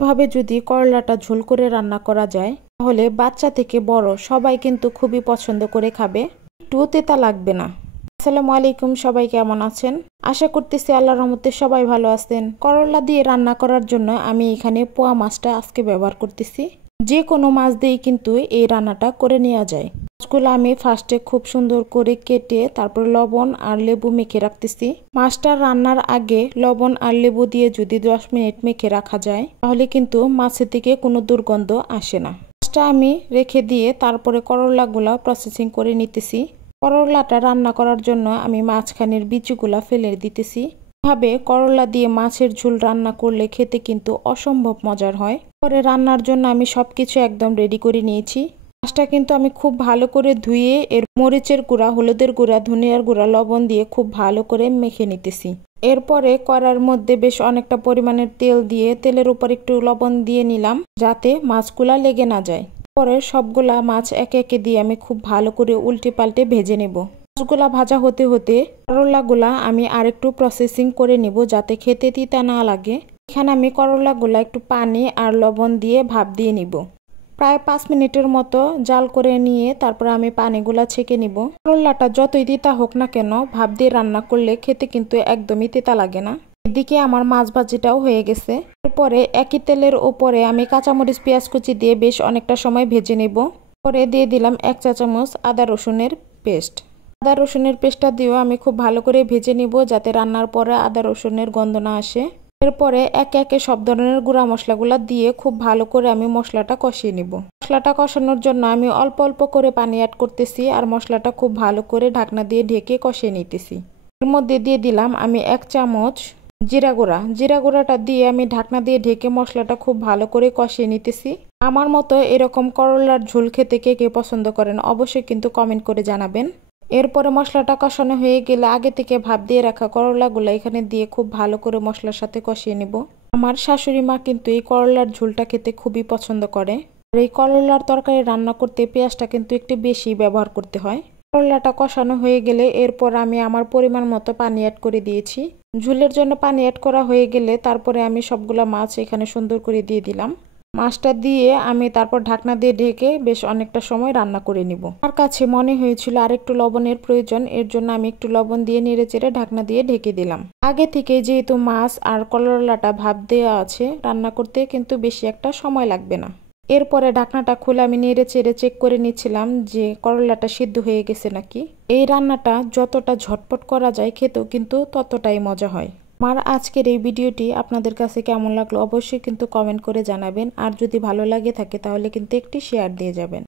ভাবে যদি করলাটা ঝোল করে রান্না করা যায় তাহলে বাচ্চা থেকে বড় সবাই কিন্তু খুবই পছন্দ করে খাবে, একটু তেতা লাগবে না। আসসালামু আলাইকুম, সবাই কেমন আছেন? আশা করতেছি আল্লাহর রহমতে সবাই ভালো আছেন। করলা দিয়ে রান্না করার জন্য আমি এখানে পোয়া মাছটা আজকে ব্যবহার করতেছি। যে কোনো মাছ দিয়েই কিন্তু এই রান্নাটা করে নেওয়া যায়। মাছগুলো আমি ফার্স্টে খুব সুন্দর করে কেটে তারপর লবণ আর লেবু মেখে রাখতেছি। মাছটা রান্নার আগে লবণ আর লেবু দিয়ে যদি 10 মিনিট মেখে রাখা যায় তাহলে কিন্তু মাছের থেকে কোনো দুর্গন্ধ আসে না। মাছটা আমি রেখে দিয়ে তারপরে করলাগুলা প্রসেসিং করে নিতেছি। করলাটা রান্না করার জন্য আমি মাঝখানের বীজগুলা ফেলে দিতেছি। এভাবে করলা দিয়ে মাছের ঝোল রান্না করলে খেতে কিন্তু অসম্ভব মজার হয়। পরে রান্নার জন্য আমি সবকিছু একদম রেডি করে নিয়েছি। মাছটা কিন্তু আমি খুব ভালো করে ধুয়ে এর মরিচের গুঁড়া, হলুদের গুঁড়া, ধনিয়ার গুঁড়া, লবণ দিয়ে খুব ভালো করে মেখে নিতেছি। এরপরে কড়াইয়ের মধ্যে বেশ অনেকটা পরিমাণের তেল দিয়ে তেলের উপর একটু লবণ দিয়ে নিলাম যাতে মাছগুলা লেগে না যায়। পরে সবগুলা মাছ একে একে দিয়ে আমি খুব ভালো করে উল্টে পাল্টে ভেজে নেব। মাছগুলা ভাজা হতে হতে করলাগুলা আমি আরেকটু প্রসেসিং করে নেব যাতে খেতে তিতা না লাগে। এখানে আমি করলাগুলা একটু পানি আর লবণ দিয়ে ভাপ দিয়ে নিব। প্রায় 5 মিনিটের মতো জাল করে নিয়ে তারপর আমি পানিগুলা ছেঁকে নিব। করলাটা যতই তিতা হোক না কেন ভাপ দিয়ে রান্না করলে খেতে কিন্তু একদমই তিতা লাগে না। এদিকে আমার মাছ ভাজিটাও হয়ে গেছে। এরপরে একই তেলের ওপরে আমি কাঁচামরিচ, পেঁয়াজ কুচি দিয়ে বেশ অনেকটা সময় ভেজে নেব। পরে দিয়ে দিলাম 1 চা চামচ আদা রসুনের পেস্ট। আদা রসুনের পেস্টটা দিয়েও আমি খুব ভালো করে ভেজে নিব যাতে রান্নার পরে আদা রসুনের গন্ধ না আসে। এরপরে একে একে সব ধরনের গুঁড়া মশলাগুলো দিয়ে খুব ভালো করে আমি মশলাটা কষিয়ে নিব। মশলাটা কষানোর জন্য আমি অল্প অল্প করে পানি অ্যাড করতেছি আর মশলাটা খুব ভালো করে ঢাকনা দিয়ে ঢেকে কষিয়ে নিতেছি। এর মধ্যে দিয়ে দিলাম আমি 1 চামচ জিরা গুঁড়া। জিরা গুঁড়াটা দিয়ে আমি ঢাকনা দিয়ে ঢেকে মশলাটা খুব ভালো করে কষিয়ে নিতেছি। আমার মতো এরকম করলার ঝোল খেতে কে কে পছন্দ করেন অবশ্যই কিন্তু কমেন্ট করে জানাবেন। এরপরে মশলাটা কষানো হয়ে গেলে আগে থেকে ভাপ দিয়ে রাখা করলাগুলো এখানে দিয়ে খুব ভালো করে মশলার সাথে কষিয়ে নেব। আমার শাশুড়ি মা কিন্তু এই করলার ঝোলটা খেতে খুবই পছন্দ করে। আর এই করলার তরকারি রান্না করতে পেঁয়াজটা কিন্তু একটু বেশি ব্যবহার করতে হয়। করলাটা কষানো হয়ে গেলে এরপর আমি আমার পরিমাণ মতো পানি অ্যাড করে দিয়েছি। ঝোলের জন্য পানি অ্যাড করা হয়ে গেলে তারপরে আমি সবগুলা মাছ এখানে সুন্দর করে দিয়ে দিলাম। মাছটা দিয়ে আমি তারপর ঢাকনা দিয়ে ঢেকে বেশ অনেকটা সময় রান্না করে নিব। আমার কাছে মনে হয়েছিল আর একটু লবণের প্রয়োজন, এর জন্য আমি একটু লবণ দিয়ে নেড়েচেড়ে ঢাকনা দিয়ে ঢেকে দিলাম। আগে থেকে যেহেতু মাছ আর করলাটা ভাপ দেওয়া আছে রান্না করতে কিন্তু বেশি একটা সময় লাগবে না। এরপরে ঢাকনাটা খুলে আমি নেড়েচেড়ে চেক করে নিচ্ছিলাম যে করলাটা সিদ্ধ হয়ে গেছে নাকি। এই রান্নাটা যতটা ঝটপট করা যায় খেতেও কিন্তু ততটাই মজা হয়। আমার আজকের এই ভিডিওটি আপনাদের কাছে কেমন লাগলো অবশ্যই কিন্তু কমেন্ট করে জানাবেন। আর যদি ভালো লাগে থাকে তাহলে কিন্তু একটি শেয়ার দিয়ে যাবেন।